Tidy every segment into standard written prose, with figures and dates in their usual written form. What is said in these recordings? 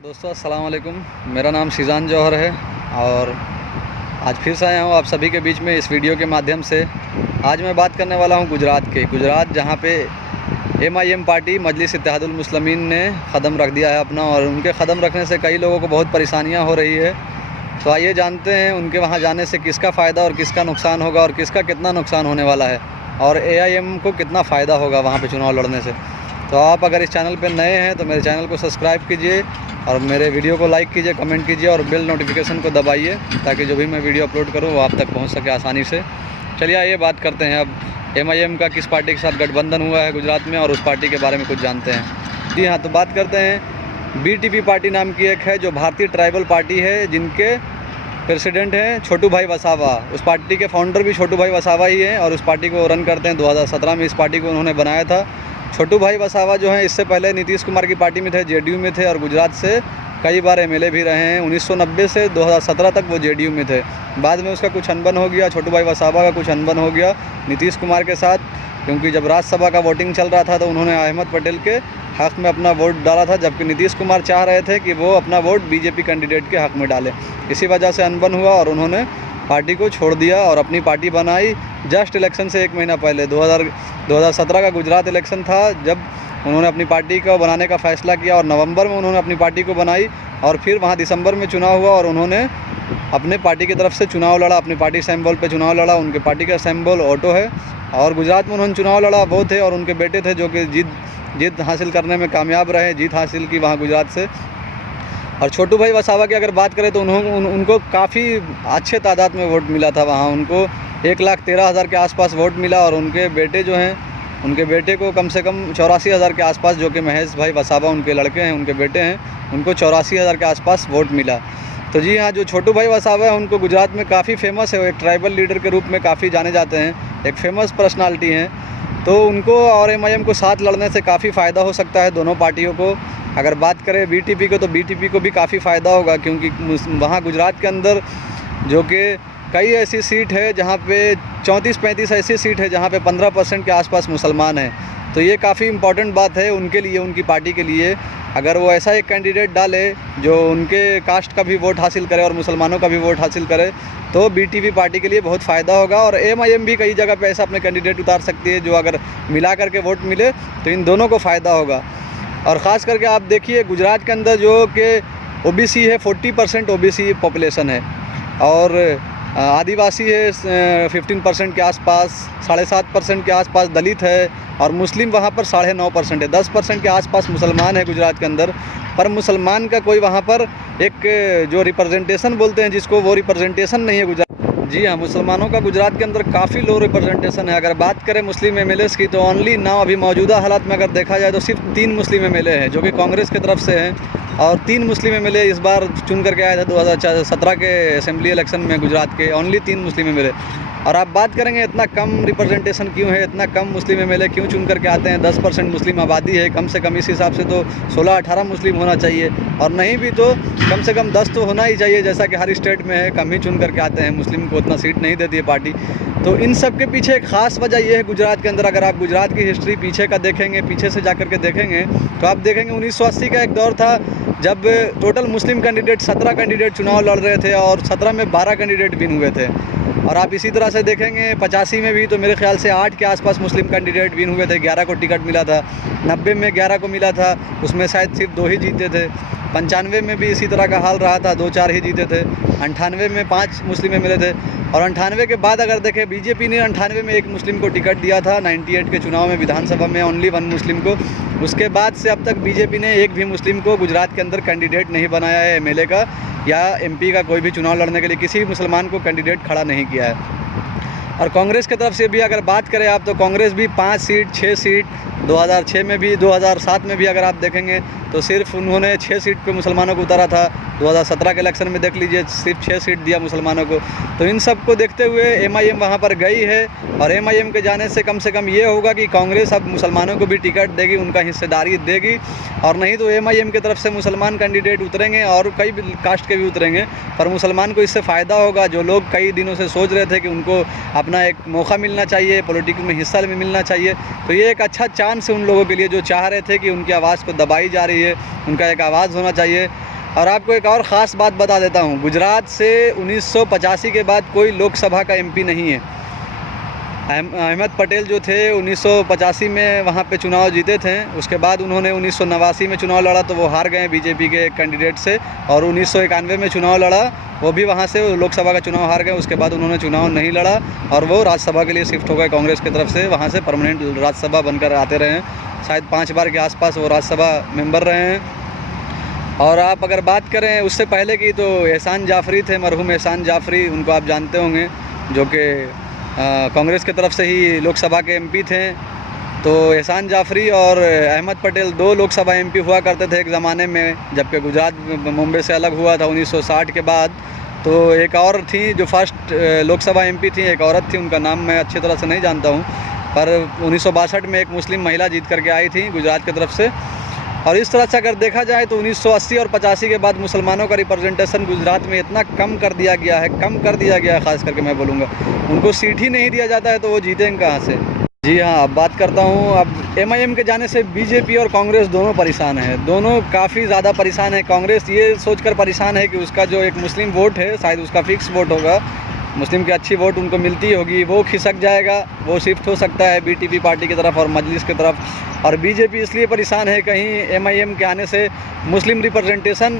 दोस्तों अस्सलाम वालेकुम। मेरा नाम शीज़ान जौहर है और आज फिर से आया हूँ आप सभी के बीच में इस वीडियो के माध्यम से। आज मैं बात करने वाला हूँ गुजरात जहाँ पे MIM पार्टी मजलिस इत्तेहादुल मुस्लिमीन ने क़दम रख दिया है अपना, और उनके क़दम रखने से कई लोगों को बहुत परेशानियाँ हो रही है। तो आइए जानते हैं उनके वहाँ जाने से किसका फ़ायदा और किसका नुकसान होगा और किसका कितना नुकसान होने वाला है, और AIM को कितना फ़ायदा होगा वहाँ पे चुनाव लड़ने से। तो आप अगर इस चैनल पे नए हैं तो मेरे चैनल को सब्सक्राइब कीजिए और मेरे वीडियो को लाइक कीजिए, कमेंट कीजिए और बेल नोटिफिकेशन को दबाइए ताकि जो भी मैं वीडियो अपलोड करूँ वो आप तक पहुँच सके आसानी से। चलिए आइए बात करते हैं अब MIM का किस पार्टी के साथ गठबंधन हुआ है गुजरात में, और उस पार्टी के बारे में कुछ जानते हैं। जी हाँ, तो बात करते हैं BTP पार्टी नाम की एक है जो भारतीय ट्राइबल पार्टी है, जिनके प्रेसिडेंट हैं छोटू भाई वसावा। उस पार्टी के फाउंडर भी छोटू भाई वसावा ही हैं और उस पार्टी को रन करते हैं। 2017 में इस पार्टी को उन्होंने बनाया था। छोटू भाई वसावा जो हैं इससे पहले नीतीश कुमार की पार्टी में थे, JDU में थे, और गुजरात से कई बार MLA भी रहे हैं। 1990 से 2017 तक वो JDU में थे। बाद में उसका कुछ अनबन हो गया, छोटू भाई वसावा का कुछ अनबन हो गया नीतीश कुमार के साथ, क्योंकि जब राज्यसभा का वोटिंग चल रहा था तो उन्होंने अहमद पटेल के हक़ में अपना वोट डाला था, जबकि नीतीश कुमार चाह रहे थे कि वो अपना वोट BJP कैंडिडेट के हक़ में डालें। इसी वजह से अनबन हुआ और उन्होंने पार्टी को छोड़ दिया और अपनी पार्टी बनाई। जस्ट इलेक्शन से 1 महीना पहले 2017 का गुजरात इलेक्शन था, जब उन्होंने अपनी पार्टी को बनाने का फ़ैसला किया और नवंबर में उन्होंने अपनी पार्टी को बनाई, और फिर वहाँ दिसंबर में चुनाव हुआ और उन्होंने अपने पार्टी की तरफ से चुनाव लड़ा, अपनी पार्टी सिंबल पे चुनाव लड़ा। उनके पार्टी का सिंबल ऑटो है और गुजरात में उन्होंने चुनाव लड़ा, वो थे, और उनके बेटे थे जो कि जीत हासिल करने में कामयाब रहे, जीत हासिल की वहाँ गुजरात से। और छोटू भाई वसावा की अगर बात करें तो उनको काफ़ी अच्छे तादाद में वोट मिला था वहाँ। उनको 1,13,000 के आसपास वोट मिला, और उनके बेटे जो हैं, उनके बेटे को कम से कम 84,000 के आसपास, जो कि महेश भाई वसावा उनके लड़के हैं, उनके बेटे हैं, उनको 84,000 के आसपास वोट मिला। तो जी हाँ, जो छोटू भाई वसावा है उनको गुजरात में काफ़ी फेमस है, वो एक ट्राइबल लीडर के रूप में काफ़ी जाने जाते हैं, एक फेमस पर्सनालिटी हैं। तो उनको और MIM को साथ लड़ने से काफ़ी फ़ायदा हो सकता है दोनों पार्टियों को। अगर बात करें BTP को, तो BTP को भी काफ़ी फ़ायदा होगा, क्योंकि वहाँ गुजरात के अंदर जो कि कई ऐसी सीट है जहाँ पे 34-35 ऐसी सीट है जहाँ पे 15% के आसपास मुसलमान हैं। तो ये काफ़ी इम्पॉर्टेंट बात है उनके लिए, उनकी पार्टी के लिए। अगर वो ऐसा एक कैंडिडेट डाले जो उनके कास्ट का भी वोट हासिल करे और मुसलमानों का भी वोट हासिल करे, तो BTP पार्टी के लिए बहुत फ़ायदा होगा। और MIM भी कई जगह पे ऐसा अपने कैंडिडेट उतार सकती है जो अगर मिला करके वोट मिले तो इन दोनों को फ़ायदा होगा। और ख़ास करके आप देखिए गुजरात के अंदर जो कि OBC है, 40% OBC पॉपुलेशन है, और आदिवासी है 15% के आसपास, 7.5% के आसपास दलित है, और मुस्लिम वहाँ पर 9.5% है। 10% के आसपास मुसलमान है गुजरात के अंदर, पर मुसलमान का कोई वहाँ पर एक जो रिप्रेजेंटेशन बोलते हैं जिसको, वो रिप्रेजेंटेशन नहीं है गुजरात। जी हाँ, मुसलमानों का गुजरात के अंदर काफ़ी लो रिप्रेजेंटेशन है। अगर बात करें मुस्लिम MLAs की, तो ओनली नाउ अभी मौजूदा हालात में अगर देखा जाए तो सिर्फ 3 मुस्लिम MLA हैं जो कि कांग्रेस की तरफ से हैं, और 3 मुस्लिम MLA इस बार चुन करके आया था 2017 के असेंबली इलेक्शन में गुजरात के, ओनली 3 मुस्लिम MLA। और आप बात करेंगे इतना कम रिप्रेजेंटेशन क्यों है, इतना कम मुस्लिम MLA क्यों चुन करके आते हैं। 10% मुस्लिम आबादी है, कम से कम इस हिसाब से तो 16-18 मुस्लिम होना चाहिए, और नहीं भी तो कम से कम 10 तो होना ही चाहिए, जैसा कि हर स्टेट में है। कम ही चुन करके आते हैं, मुस्लिम को उतना सीट नहीं देती है पार्टी। तो इन सब के पीछे एक ख़ास वजह ये है गुजरात के अंदर। अगर आप गुजरात की हिस्ट्री पीछे का देखेंगे, पीछे से जा कर के देखेंगे, तो आप देखेंगे 1980 का एक दौर था जब टोटल मुस्लिम कैंडिडेट 17 कैंडिडेट चुनाव लड़ रहे थे, और 17 में 12 कैंडिडेट विन हुए थे। और आप इसी तरह से देखेंगे 85 में भी तो मेरे ख्याल से 8 के आसपास मुस्लिम कैंडिडेट विन हुए थे, 11 को टिकट मिला था। 90 में 11 को मिला था, उसमें शायद सिर्फ 2 ही जीते थे। 95 में भी इसी तरह का हाल रहा था, 2-4 ही जीते थे। 98 में 5 मुस्लिम MLA थे, और 98 के बाद अगर देखें BJP ने 98 में 1 मुस्लिम को टिकट दिया था, 98 के चुनाव में विधानसभा में ओनली 1 मुस्लिम को। उसके बाद से अब तक BJP ने एक भी मुस्लिम को गुजरात के अंदर कैंडिडेट नहीं बनाया है, MLA का या MP का, कोई भी चुनाव लड़ने के लिए किसी मुसलमान को कैंडिडेट खड़ा नहीं किया है। और कांग्रेस की तरफ से भी अगर बात करें आप, तो कांग्रेस भी 5 सीट 6 सीट 2006 में भी, 2007 में भी अगर आप देखेंगे तो सिर्फ उन्होंने 6 सीट पे मुसलमानों को उतारा था। 2017 के इलेक्शन में देख लीजिए, सिर्फ 6 सीट दिया मुसलमानों को। तो इन सब को देखते हुए MIM वहाँ पर गई है, और MIM के जाने से कम ये होगा कि कांग्रेस अब मुसलमानों को भी टिकट देगी, उनका हिस्सेदारी देगी, और नहीं तो MIM की तरफ से मुसलमान कैंडिडेट उतरेंगे और कई कास्ट के भी उतरेंगे, पर मुसलमान को इससे फ़ायदा होगा। जो लोग कई दिनों से सोच रहे थे कि उनको अपना एक मौका मिलना चाहिए, पॉलिटिक्स में हिस्सा मिलना चाहिए, तो ये एक अच्छा चांस है उन लोगों के लिए जो चाह रहे थे कि उनकी आवाज़ को दबाई जा रही है, उनका एक आवाज़ होना चाहिए। और आपको एक और ख़ास बात बता देता हूँ, गुजरात से 1985 के बाद कोई लोकसभा का एमपी नहीं है। अहमद पटेल जो थे 1985 में वहाँ पे चुनाव जीते थे, उसके बाद उन्होंने 1989 में चुनाव लड़ा तो वो हार गए बीजेपी के कैंडिडेट से, और 1991 में चुनाव लड़ा, वो भी वहाँ से लोकसभा का चुनाव हार गए। उसके बाद उन्होंने चुनाव नहीं लड़ा और वो राज्यसभा के लिए शिफ्ट हो गए कांग्रेस की तरफ से, वहाँ से परमानेंट राज्यसभा बनकर आते रहे हैं। शायद 5 बार के आसपास वो राज्यसभा मेंबर रहे हैं। और आप अगर बात करें उससे पहले की, तो एहसान जाफरी थे, मरहूम एहसान जाफरी, उनको आप जानते होंगे, जो कि कांग्रेस की तरफ से ही लोकसभा के एमपी थे। तो एहसान जाफरी और अहमद पटेल 2 लोकसभा एमपी हुआ करते थे एक ज़माने में, जबकि गुजरात मुंबई से अलग हुआ था 1960 के बाद। तो एक और थी जो फर्स्ट लोकसभा एमपी थी, एक औरत थी, उनका नाम मैं अच्छी तरह से नहीं जानता हूँ, पर 1962 में एक मुस्लिम महिला जीत करके आई थी गुजरात की तरफ से। और इस तरह से अगर देखा जाए तो 1980 और 85 के बाद मुसलमानों का रिप्रेजेंटेशन गुजरात में इतना कम कर दिया गया है, ख़ास करके मैं बोलूँगा, उनको सीट ही नहीं दिया जाता है, तो वो जीतेंगे कहाँ से। जी हाँ, अब बात करता हूँ। अब एमआईएम के जाने से बीजेपी और कांग्रेस दोनों परेशान हैं, दोनों काफ़ी ज़्यादा परेशान है। कांग्रेस ये सोचकर परेशान है कि उसका जो एक मुस्लिम वोट है, शायद उसका फिक्स वोट होगा, मुस्लिम की अच्छी वोट उनको मिलती होगी, वो खिसक जाएगा, वो शिफ्ट हो सकता है बीटीपी पार्टी की तरफ और मजलिस की तरफ। और बीजेपी इसलिए परेशान है कहीं एमआईएम के आने से मुस्लिम रिप्रेजेंटेशन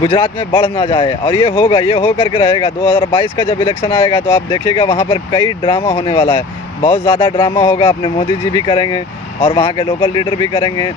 गुजरात में बढ़ ना जाए, और ये होगा, ये हो करके रहेगा। 2022 का जब इलेक्शन आएगा तो आप देखिएगा वहाँ पर कई ड्रामा होने वाला है, बहुत ज़्यादा ड्रामा होगा। अपने मोदी जी भी करेंगे और वहाँ के लोकल लीडर भी करेंगे,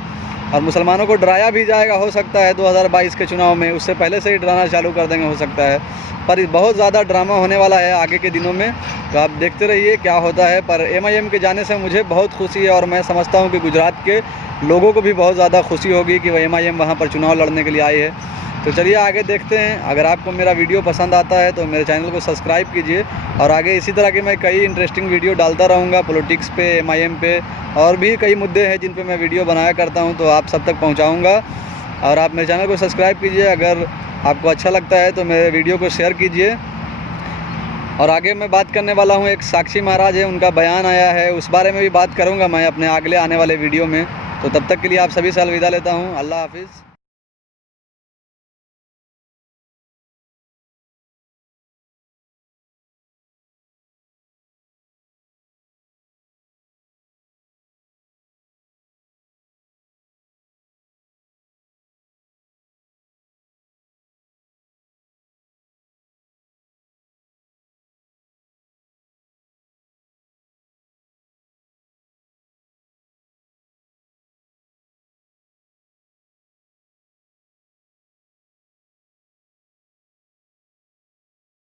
और मुसलमानों को डराया भी जाएगा, हो सकता है 2022 के चुनाव में, उससे पहले से ही डराना चालू कर देंगे, हो सकता है। पर बहुत ज़्यादा ड्रामा होने वाला है आगे के दिनों में, तो आप देखते रहिए क्या होता है। पर एमआईएम के जाने से मुझे बहुत खुशी है, और मैं समझता हूँ कि गुजरात के लोगों को भी बहुत ज़्यादा खुशी होगी कि वह एमआईएम वहाँ पर चुनाव लड़ने के लिए आई है। तो चलिए आगे देखते हैं। अगर आपको मेरा वीडियो पसंद आता है तो मेरे चैनल को सब्सक्राइब कीजिए, और आगे इसी तरह के मैं कई इंटरेस्टिंग वीडियो डालता रहूँगा, पॉलिटिक्स पे, एमआईएम पे, और भी कई मुद्दे हैं जिन पे मैं वीडियो बनाया करता हूँ, तो आप सब तक पहुँचाऊँगा। और आप मेरे चैनल को सब्सक्राइब कीजिए, अगर आपको अच्छा लगता है तो मेरे वीडियो को शेयर कीजिए। और आगे मैं बात करने वाला हूँ, एक साक्षी महाराज है, उनका बयान आया है, उस बारे में भी बात करूँगा मैं अपने अगले आने वाले वीडियो में। तो तब तक के लिए आप सभी से अलविदा लेता हूँ। अल्लाह हाफिज़।